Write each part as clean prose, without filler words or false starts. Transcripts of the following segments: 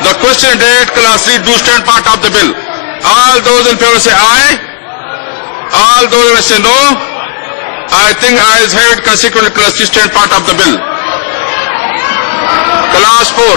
The question date class 3 do stand part of the bill. All those in favor say aye. All those in say no. I think ayes have it, consequently class 3 stand part of the bill. Class 4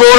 4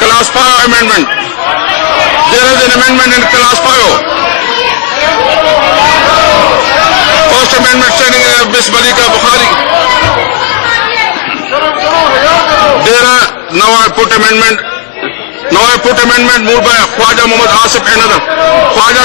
Class 5 amendment. There is an amendment in class 5. First amendment standing Miss Malika Bukhari. There are now I put amendment moved by Khwaja Muhammad Asif and other. Khwaja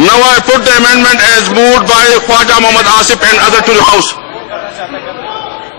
Now I put the amendment as moved by Khwaja Muhammad Asif and other to the house.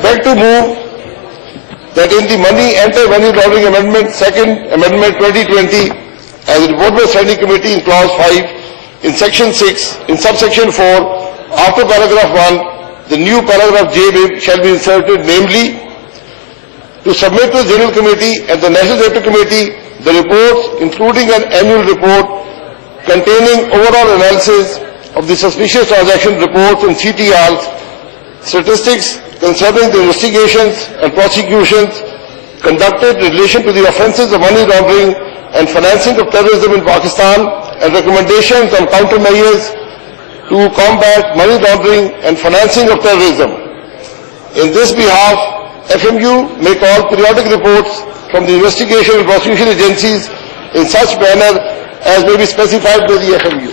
beg to move that in the money laundering amendment, second amendment 2020, as reported by Standing Committee in clause 5, in section 6, in subsection 4, after paragraph 1, the new paragraph J shall be inserted, namely, to submit to the General Committee and the National Executive Committee the reports, including an annual report containing overall analysis of the suspicious transaction reports and CTRs, statistics concerning the investigations and prosecutions conducted in relation to the offences of money laundering and financing of terrorism in Pakistan, and recommendations on countermeasures to combat money laundering and financing of terrorism. In this behalf, FMU may call periodic reports from the investigation and prosecution agencies in such manner as may be specified by the FMU.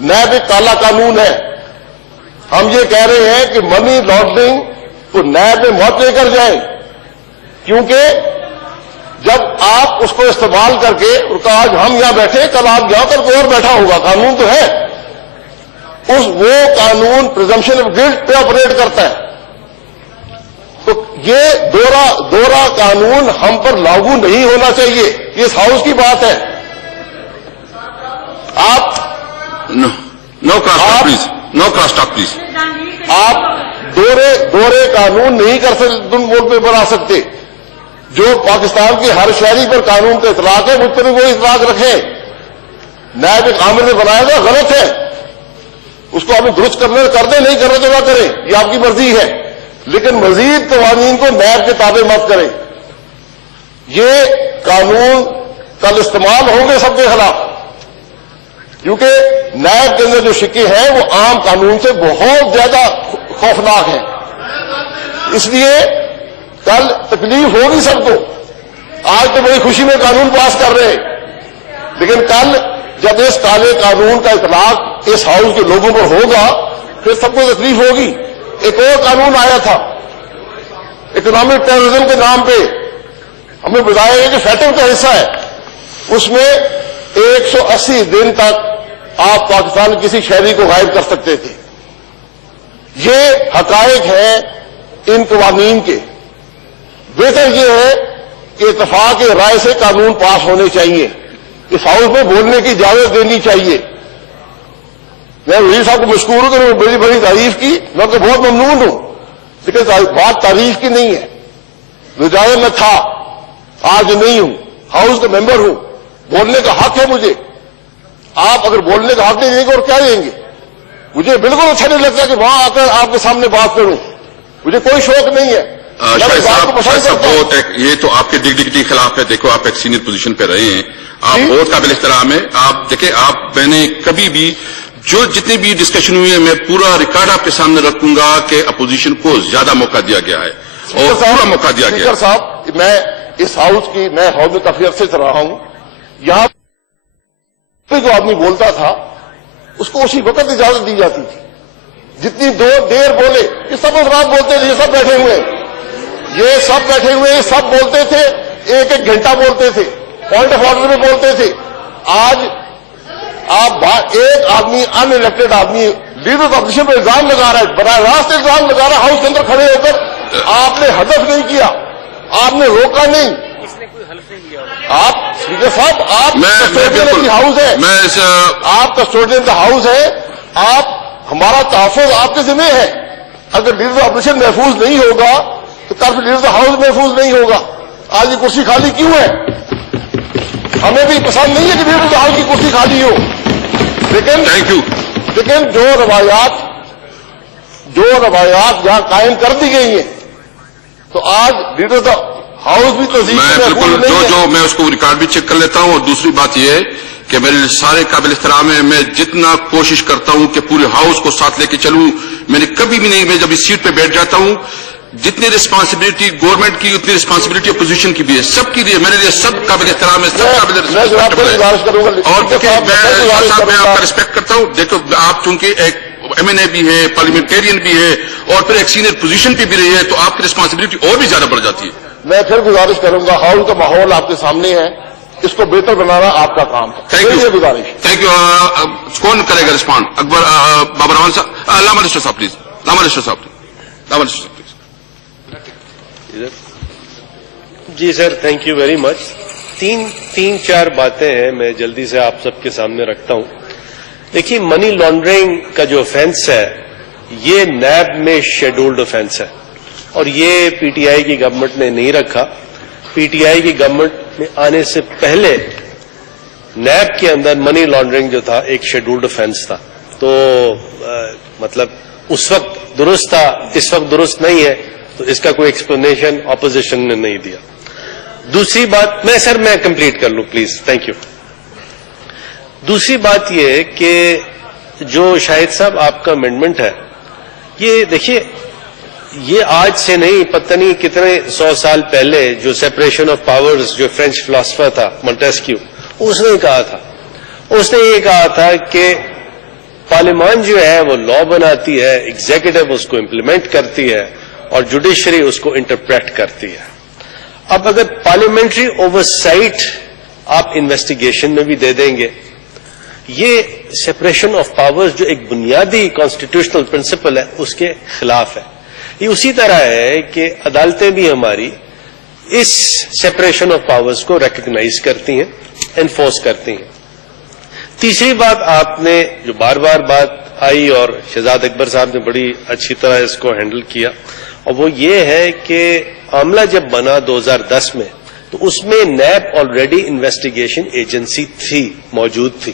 NAB ایک کالا قانون ہے. ہم یہ کہہ رہے ہیں کہ منی لانڈرنگ کو نیب میں مت لے کر جائیں, کیونکہ جب آپ اس کو استعمال کر کے آج ہم یہاں بیٹھے, کل آپ یہاں پر کوئی اور بیٹھا ہوگا, قانون تو ہے, وہ قانون پریزمپشن آف گلٹ پہ آپریٹ کرتا ہے. تو یہ دورہ قانون ہم پر لاگو نہیں ہونا چاہیے. یہ اس ہاؤس کی بات ہے. آپ no cross talk please, no cross talk please. آپ دورے قانون نہیں کر سکتے, تم ملک پہ بنا سکتے. جو پاکستان کے ہر شہری پر قانون کا اطلاق ہے, مجھ پر بھی وہ اطلاق رکھیں. نیب ایک عامر نے بنایا تھا, غلط ہے, اس کو آپ درست کر دیں, نہیں کرنا تو نہ کریں, یہ آپ کی مرضی ہے, لیکن مزید قوانین کو نیب کے تابع مت کریں. یہ قانون کل استعمال ہوں گے سب کے خلاف, کیونکہ نیب کے اندر جو شکے ہیں وہ عام قانون سے بہت زیادہ خوفناک ہیں. اس لیے کل تکلیف ہوگی سب کو. آج تو بڑی خوشی میں قانون پاس کر رہے ہیں, لیکن کل جب اس کالے قانون کا اطلاق اس ہاؤس کے لوگوں پر ہوگا پھر سب کو تکلیف ہوگی. ایک اور قانون آیا تھا اکنامک ٹیررزم کے نام پہ, ہمیں بتایا گیا کہ فیٹو کا حصہ ہے, اس میں 180 دن تک آپ پاکستان کے کسی شہری کو غائب کر سکتے تھے. یہ حقائق ہیں ان قوانین کے. بہتر یہ ہے کہ اتفاق رائے سے قانون پاس ہونے چاہیے, اس ہاؤس میں بولنے کی اجازت دینی چاہیے. میں وزیر صاحب کو مشکور ہوں کہ انہوں نے بڑی بڑی تعریف کی, میں تو بہت ممنون ہوں, لیکن بات تعریف کی نہیں ہے. اجازت میں تھا, آج نہیں ہوں, ہاؤس کا ممبر ہوں, بولنے کا حق ہے مجھے. آپ اگر بولنے کا حق نہیں دیں گے اور کیا دیں گے؟ مجھے بالکل اچھا نہیں لگتا کہ وہاں آ کر آپ کے سامنے بات کروں, مجھے کوئی شوق نہیں ہے. شاہد صاحب بہت یہ تو آپ کے ڈگنیٹی کے خلاف ہے. دیکھو آپ ایک سینئر پوزیشن پہ رہے ہیں, آپ بہت قابل احترام ہیں. آپ دیکھیں, میں نے کبھی بھی جو جتنی بھی ڈسکشن ہوئی ہے میں پورا ریکارڈ آپ کے سامنے رکھوں گا کہ اپوزیشن کو زیادہ موقع دیا گیا ہے اور پورا موقع دیا گیا ہے. اسپیکر صاحب, میں اس ہاؤس کی نئے ہاؤس میں کافی عرصے سے رہا ہوں. یہاں پہ جو آدمی بولتا تھا اس کو اسی وقت اجازت دی جاتی تھی. جتنی دیر بولے, یہ سب حضرات بولتے تھے, یہ سب بیٹھے ہوئے ہیں, یہ سب بیٹھے ہوئے, یہ سب بولتے تھے, ایک ایک گھنٹہ بولتے تھے, پوائنٹ آف آرڈر میں بولتے تھے. آج آپ ایک آدمی ان الیکٹڈ آدمی لیڈر آف اپوزیشن پہ الزام لگا رہا ہے, براہ راست الزام لگا رہا ہے, ہاؤس کے اندر کھڑے ہو کر. آپ نے ہدف نہیں کیا, آپ نے روکا نہیں. آپ اسپیکر صاحب, آپ کسٹوڈین آف دی ہاؤس ہے, آپ کسٹوڈین آف دا ہاؤس ہے, آپ ہمارا تحفظ آپ کے ذمہ ہے. اگر لیڈر آف اپوزیشن محفوظ نہیں ہوگا تو کل لیڈر آف دا ہاؤس محفوظ نہیں ہوگا. آج یہ کرسی خالی کیوں ہے؟ ہمیں بھی پسند نہیں ہے کہ لیڈر آف دا ہاؤس کی کرسی خالی ہو, لیکن جو روایات یہاں قائم کر دی گئی ہیں تو آج لیڈر آف دا ہاؤس بھی تو میں اس کو ریکارڈ بھی چیک کر لیتا ہوں. اور دوسری بات یہ ہے کہ میرے سارے قابل احترام ہیں, میں جتنا کوشش کرتا ہوں کہ پورے ہاؤس کو ساتھ لے کے چلوں, میں نے کبھی بھی نہیں, میں جب اس سیٹ پہ بیٹھ جاتا ہوں جتنی رسپانسبلٹی گورنمنٹ کی اتنی رسپانسبلٹی اپوزیشن کی بھی ہے, سب کی ہے. میرے لیے سب قابل احترام ہے, سب قابل رسپیکٹ. اور کیونکہ میں آپ کا رسپیکٹ کرتا ہوں. دیکھو آپ چونکہ ایک MNA بھی ہے, پارلیمنٹیرین بھی ہے, اور پھر ایک سینئر پوزیشن پہ بھی رہی ہے, تو آپ کی رسپانسبلٹی اور بھی زیادہ بڑھ جاتی ہے. میں پھر گزارش کروں گا, ہاؤس کا ماحول آپ کے سامنے ہے, اس کو بہتر بنانا آپ کا کام ہے. تھینک یو, گزارش. Thank you. کون کرے گا رسپانڈ؟ اکبر بابر رحمان صاحب, علامہ رشید صاحب پلیز, علامہ رشید صاحب پلیز. جی sir, thank you very much. تین چار باتیں ہیں, میں جلدی سے آپ سب کے سامنے رکھتا ہوں. دیکھیے, منی لانڈرنگ کا جو offense ہے یہ نیب میں شیڈولڈ offense ہے, اور یہ پی ٹی آئی کی گورنمنٹ نے نہیں رکھا. پی ٹی آئی کی گورنمنٹ میں آنے سے پہلے نیب کے اندر منی لانڈرنگ جو تھا ایک شیڈولڈ offense تھا. تو مطلب اس وقت درست تھا, اس وقت درست نہیں ہے, تو اس کا کوئی ایکسپلینیشن اپوزیشن نے نہیں دیا. دوسری بات, میں کمپلیٹ کر لوں پلیز, تھینک یو. دوسری بات یہ کہ جو شاہد صاحب آپ کا امینڈمنٹ ہے, یہ دیکھیے, یہ آج سے نہیں, پتہ نہیں کتنے 100 سال پہلے جو سیپریشن آف پاورز جو فرینچ فلاسفر تھا مونٹیسکیو, اس نے یہ کہا تھا کہ پارلیمان جو ہے وہ لا بناتی ہے، ایگزیکٹو اس کو امپلیمنٹ کرتی ہے اور جوڈیشری اس کو انٹرپریٹ کرتی ہے. اب اگر پارلیمنٹری اوورسائٹ آپ انویسٹیگیشن میں بھی دے دیں گے، یہ سپریشن آف پاورز جو ایک بنیادی کانسٹیٹیوشنل پرنسپل ہے اس کے خلاف ہے. یہ اسی طرح ہے کہ عدالتیں بھی ہماری اس سپریشن آف پاورز کو ریکگنائز کرتی ہیں، انفورس کرتی ہیں. تیسری بات آپ نے جو بار بار بات آئی اور شہزاد اکبر صاحب نے بڑی اچھی طرح اس کو ہینڈل کیا، اور وہ یہ ہے کہ عاملہ جب بنا 2010 میں تو اس میں نیب آلریڈی انویسٹیگیشن ایجنسی تھی، موجود تھی.